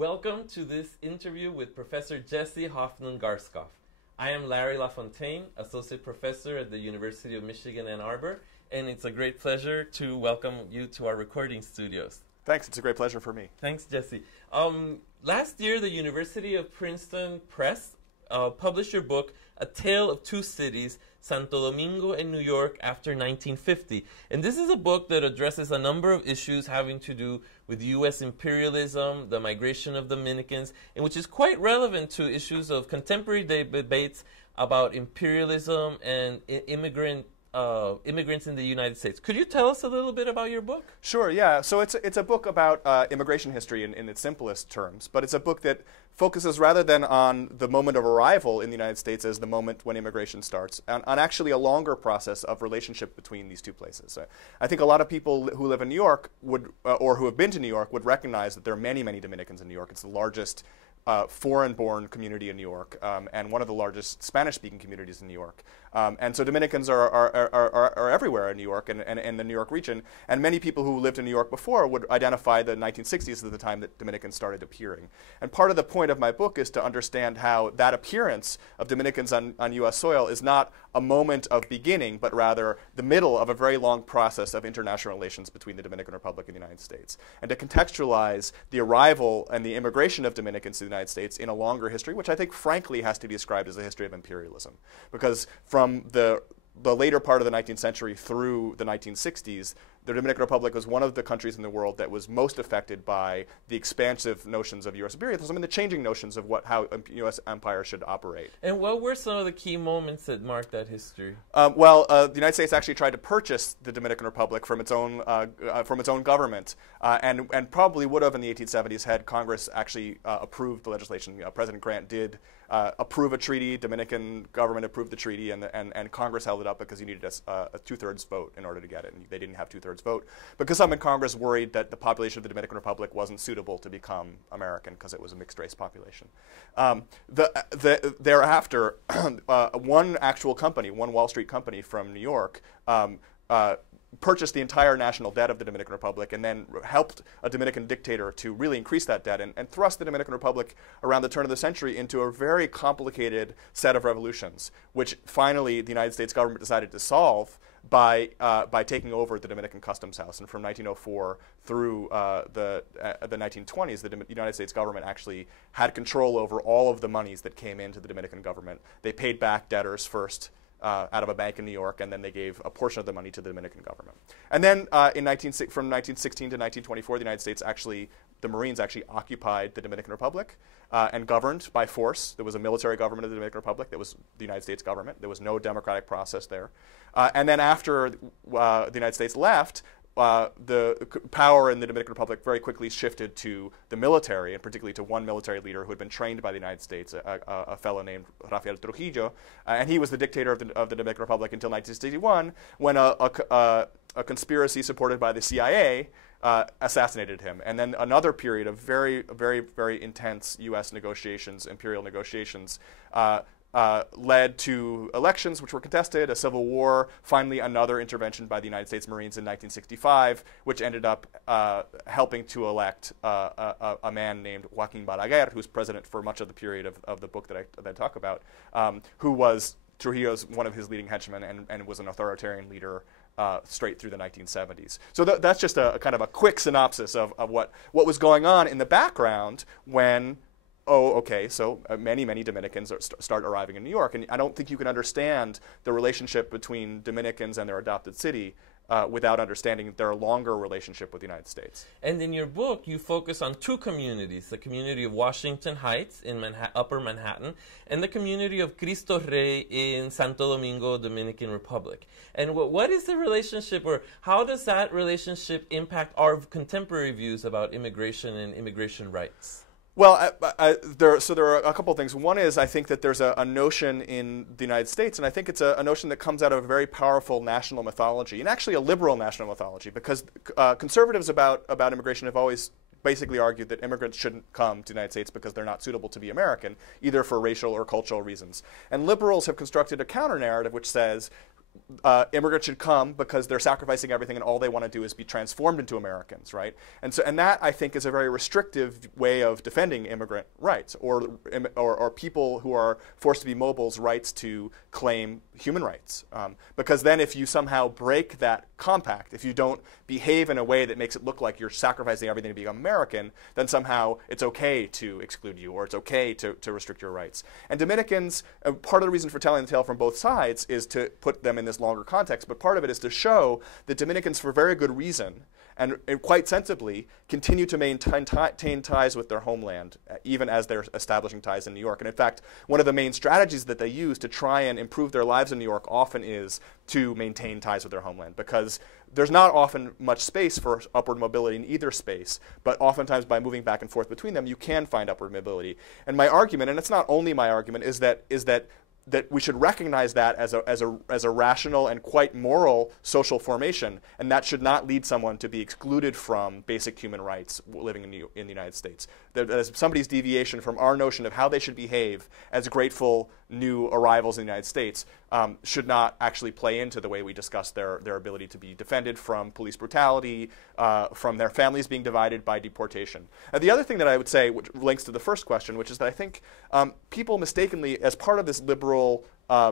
Welcome to this interview with Professor Jesse Hoffnung-Garskof. I am Larry LaFontaine, Associate Professor at the University of Michigan, Ann Arbor, and it's a great pleasure to welcome you to our recording studios. Thanks, it's a great pleasure for me. Thanks, Jesse. Last year, the University of Princeton Press published your book, A Tale of Two Cities, Santo Domingo and New York after 1950. And this is a book that addresses a number of issues having to do with U.S. imperialism, the migration of Dominicans, and which is quite relevant to issues of contemporary debates about imperialism and immigrants in the United States. Could you tell us a little bit about your book? Sure, yeah. So it's a book about immigration history in its simplest terms, but it's a book that focuses rather than on the moment of arrival in the United States as the moment when immigration starts, on actually a longer process of relationship between these two places. I think a lot of people who live in New York would, or who have been to New York, would recognize that there are many, many Dominicans in New York. It's the largest foreign-born community in New York, and one of the largest Spanish-speaking communities in New York. And so Dominicans are everywhere in New York and the New York region. And many people who lived in New York before would identify the 1960s as the time that Dominicans started appearing. And part of the point of my book is to understand how that appearance of Dominicans on U.S. soil is not a moment of beginning, but rather the middle of a very long process of international relations between the Dominican Republic and the United States. And to contextualize the arrival and the immigration of Dominicans to the United States in a longer history, which I think frankly has to be described as a history of imperialism. Because from the later part of the 19th century through the 1960s, the Dominican Republic was one of the countries in the world that was most affected by the expansive notions of U.S. imperialism and the changing notions of how U.S. empire should operate. And what were some of the key moments that marked that history? The United States actually tried to purchase the Dominican Republic from its own government, and probably would have in the 1870s had Congress actually approved the legislation. President Grant did approve a treaty. Dominican government approved the treaty, and Congress held it up because you needed a two-thirds vote in order to get it, and they didn't have two-thirds vote because some in Congress worried that the population of the Dominican Republic wasn't suitable to become American because it was a mixed-race population. Thereafter, one actual company, one Wall Street company from New York, purchased the entire national debt of the Dominican Republic and then helped a Dominican dictator to really increase that debt and thrust the Dominican Republic around the turn of the century into a very complicated set of revolutions, which finally the United States government decided to solve by taking over the Dominican Customs House. And from 1904 through the 1920s, the United States government actually had control over all of the monies that came into the Dominican government. They paid back debtors first out of a bank in New York, and then they gave a portion of the money to the Dominican government. And then from 1916 to 1924, the Marines actually occupied the Dominican Republic and governed by force. There was a military government of the Dominican Republic that was the United States government. There was no democratic process there. And then after the United States left, the power in the Dominican Republic very quickly shifted to the military, and particularly to one military leader who had been trained by the United States, a fellow named Rafael Trujillo. And he was the dictator of the Dominican Republic until 1961, when a conspiracy supported by the CIA assassinated him. And then another period of very, very, very intense U.S. negotiations, imperial negotiations, led to elections which were contested, a civil war, finally another intervention by the United States Marines in 1965, which ended up helping to elect a man named Joaquin Balaguer, who's president for much of the period of the book that I talk about, who was Trujillo's one of his leading henchmen and was an authoritarian leader straight through the 1970s. So that's just a kind of a quick synopsis of what was going on in the background when so many Dominicans start arriving in New York. And I don't think you can understand the relationship between Dominicans and their adopted city without understanding their longer relationship with the United States. And in your book, you focus on two communities, the community of Washington Heights in Upper Manhattan and the community of Cristo Rey in Santo Domingo, Dominican Republic. And what is the relationship, or how does that relationship impact our contemporary views about immigration and immigration rights? Well, there are a couple of things. One is I think that there's a notion in the United States, and I think it's a notion that comes out of a very powerful national mythology, and actually a liberal national mythology, because conservatives about immigration have always basically argued that immigrants shouldn't come to the United States because they're not suitable to be American, either for racial or cultural reasons. And liberals have constructed a counter-narrative which says immigrants should come because they're sacrificing everything and all they want to do is be transformed into Americans, right? And that, I think, is a very restrictive way of defending immigrant rights or people who are forced to be mobile's rights to claim human rights. Because then if you somehow break that compact, if you don't behave in a way that makes it look like you're sacrificing everything to become American, then somehow it's okay to exclude you or it's okay to restrict your rights. And Dominicans, part of the reason for telling the tale from both sides is to put them in this longer context, but part of it is to show that Dominicans, for very good reason, and quite sensibly, continue to maintain ties with their homeland, even as they're establishing ties in New York. And in fact, one of the main strategies that they use to try and improve their lives in New York often is to maintain ties with their homeland, because there's not often much space for upward mobility in either space, but oftentimes by moving back and forth between them, you can find upward mobility. And my argument, and it's not only my argument, is that we should recognize that as a rational and quite moral social formation, and that should not lead someone to be excluded from basic human rights living in the United States. That as somebody's deviation from our notion of how they should behave as grateful new arrivals in the United States should not actually play into the way we discuss their ability to be defended from police brutality, from their families being divided by deportation. The other thing that I would say, which links to the first question, which is that I think people mistakenly, as part of this liberal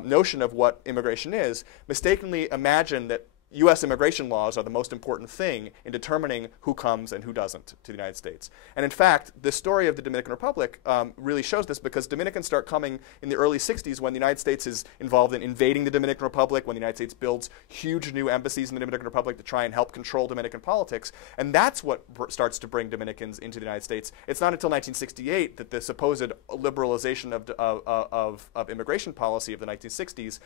notion of what immigration is, mistakenly imagine that U.S. immigration laws are the most important thing in determining who comes and who doesn't to the United States. And in fact, the story of the Dominican Republic really shows this, because Dominicans start coming in the early 60s when the United States is involved in invading the Dominican Republic, when the United States builds huge new embassies in the Dominican Republic to try and help control Dominican politics. And that's what starts to bring Dominicans into the United States. It's not until 1968 that the supposed liberalization of immigration policy of the 1960s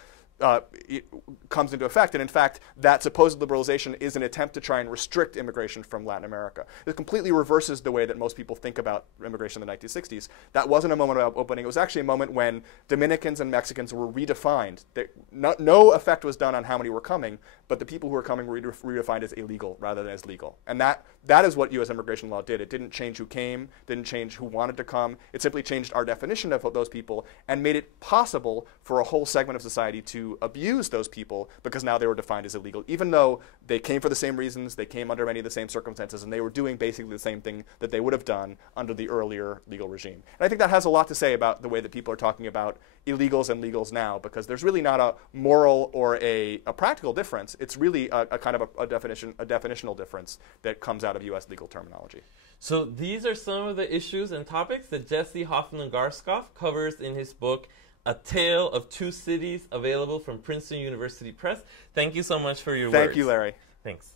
it comes into effect. And in fact, that supposed liberalization is an attempt to try and restrict immigration from Latin America. It completely reverses the way that most people think about immigration in the 1960s. That wasn't a moment of opening. It was actually a moment when Dominicans and Mexicans were redefined. No effect was done on how many were coming, but the people who were coming were redefined as illegal rather than as legal. And that is what U.S. immigration law did. It didn't change who came, didn't change who wanted to come. It simply changed our definition of those people and made it possible for a whole segment of society to abuse those people because now they were defined as illegal, even though they came for the same reasons, they came under many of the same circumstances, and they were doing basically the same thing that they would have done under the earlier legal regime. And I think that has a lot to say about the way that people are talking about illegals and legals now, because there's really not a moral or a practical difference. It's really a kind of a definitional difference that comes out of U.S. legal terminology. So these are some of the issues and topics that Jesse Hoffnung-Garskof covers in his book, A Tale of Two Cities, available from Princeton University Press. Thank you so much for your words. Thank you, Larry. Thanks.